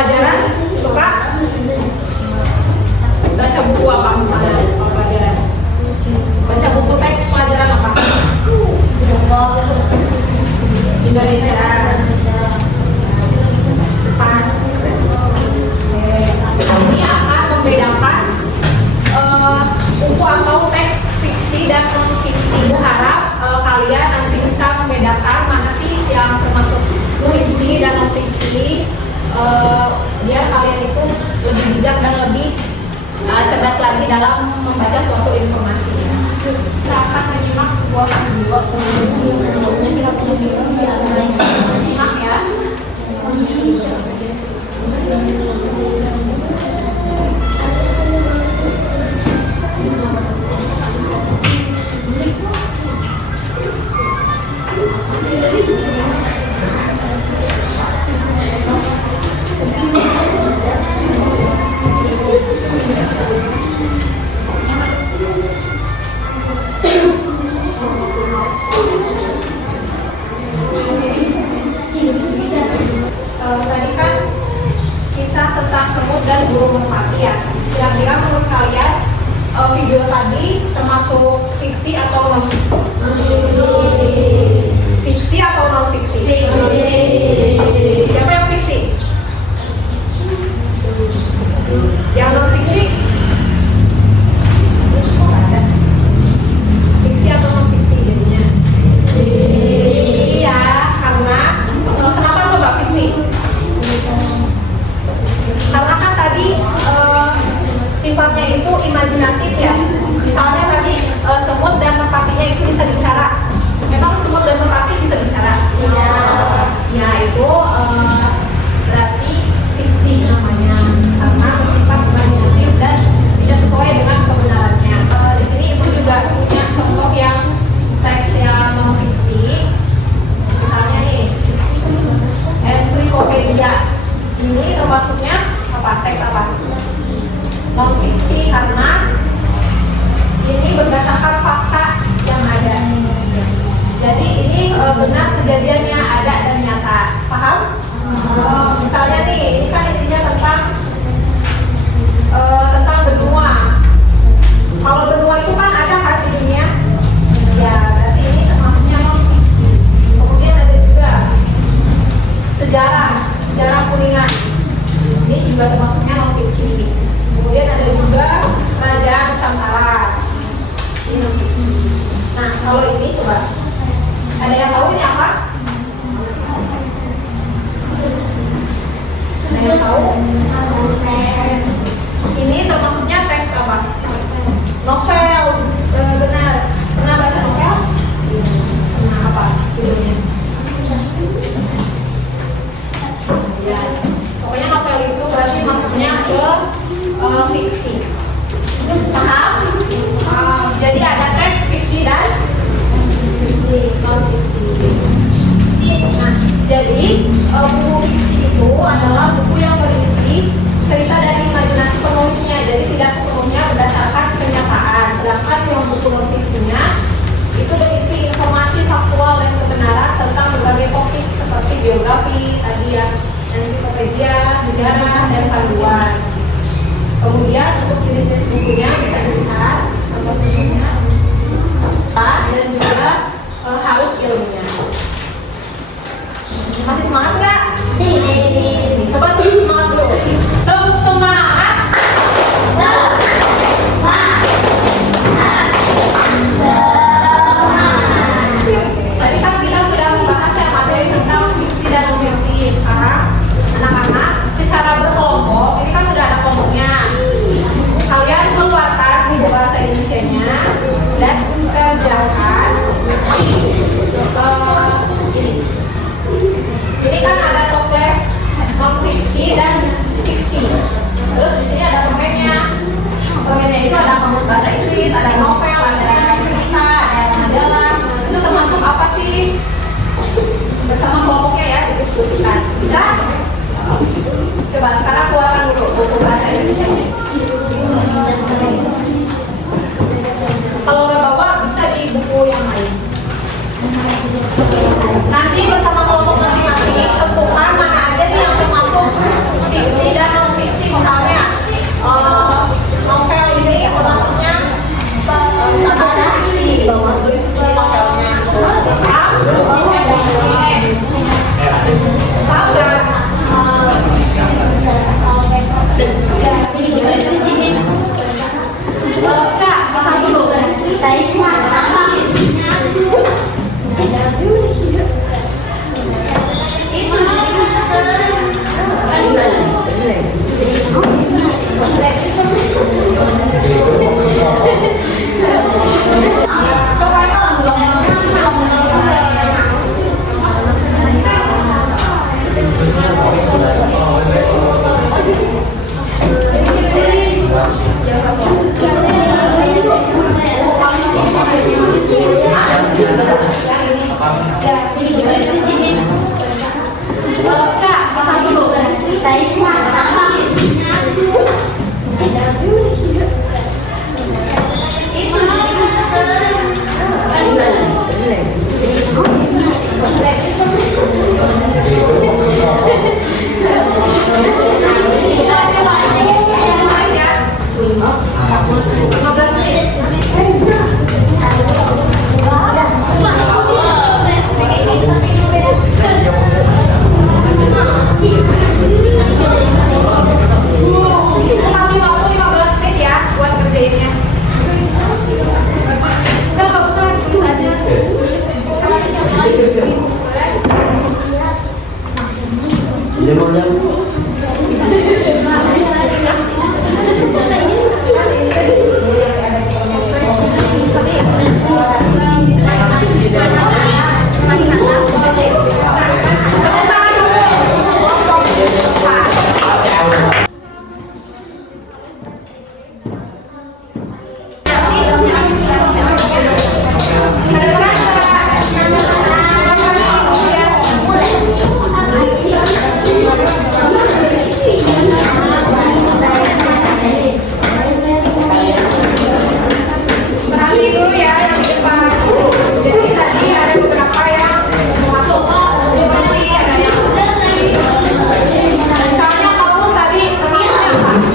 pelajaran suka baca buku apa misalnya pelajaran? Baca buku teks pelajaran apa? Indonesia. Pas. Ini akan membedakan buku atau teks fiksi dan non fiksi. Berharap kalian nanti bisa membedakan mana sih yang termasuk fiksi dan non fiksi. Biar kalian itu lebih bijak dan lebih cerdas lagi dalam membaca suatu informasi. Kita akan menyimak sebuah video sebelumnya 30 menit. Simak ya. Tadi kan kisah tentang semut dan burung merpati ya. Kira-kira menurut kalian video tadi termasuk fiksi atau non fiksi? Fiksi atau non fiksi? Siapa yang fiksi? Yang non fiksi? Fiksi atau non fiksi jadinya? Fiksi ya, karena kenapa coba fiksi? Karena kan tadi sifatnya itu imajinatif ya. Misalnya tadi semut dan merpatinya itu bisa bicara. Memang semut dan merpati bisa bicara? Ya itu berarti fiksi namanya. Karena bersifat imajinatif dan tidak sesuai dengan kebenarannya. Di sini ibu juga punya contoh yang teks yang non fiksi. Misalnya nih, ensiklopedia. Ini termasuknya apa? Teks apa? Non fiksi karena ini berdasarkan fakta yang ada. Jadi ini benar kejadiannya, ada dan nyata. Paham? Misalnya nih, ini kan isinya tentang benua. Kalau benua itu kan ada kan di dunia. Ya, berarti ini termasuknya non fiksi. Kemudian ada juga sejarah Kuningan. Ini juga termasuknya non fiksi. Kemudian ada juga Kerajaan Nusantara. Ini non fiksi. Nah, kalau ini coba ada yang tahu ini apa? Ada yang tahu? Ini termasuknya teks apa? Novel. Benar. Pernah baca novel? Pernah apa? Judulnya? Ya. Pokoknya novel itu berarti masuknya ke fiksi. Paham? Jadi ada teks fiksi dan non fiksi. Nah, jadi buku fiksi itu adalah buku yang berisi cerita dari imajinasi penulisnya. Jadi tidak sepenuhnya berdasarkan kenyataan. Sedangkan yang buku non fiksinya itu berisi informasi faktual dan kebenaran tentang berbagai topik seperti biografi, tadi ya, ensiklopedia, sejarah, dan panduan. Kemudian untuk jenis bukunya bisa dilihat contoh-contohnya dan juga harus ilmunya. Masih semangat nggak? Coba semangat dulu. Tepuk semangat. Tadi kan kita sudah membahas ya materi tentang fiksi dan non fiksi. Sekarang anak-anak secara berkelompok, ini kan sudah ada kelompoknya. Kalian keluarkan buku bahasa Indonesianya dan kerjakan ini. Ini kan ada toples non fiksi dan fiksi. Terus di sini ada permennya. Permennya itu ada kamus bahasa Inggris, ada novel, ada cerita, ada majalah. Itu termasuk apa sih? Bersama kelompoknya ya, didiskusikan. Bisa? Coba sekarang keluarkan dulu buku bahasa Indonesia-nya. Kalau nggak bawa bisa di buku yang lain. Nanti bersama kelompok masing-masing tentukan mana aja nih yang termasuk fiksi apa?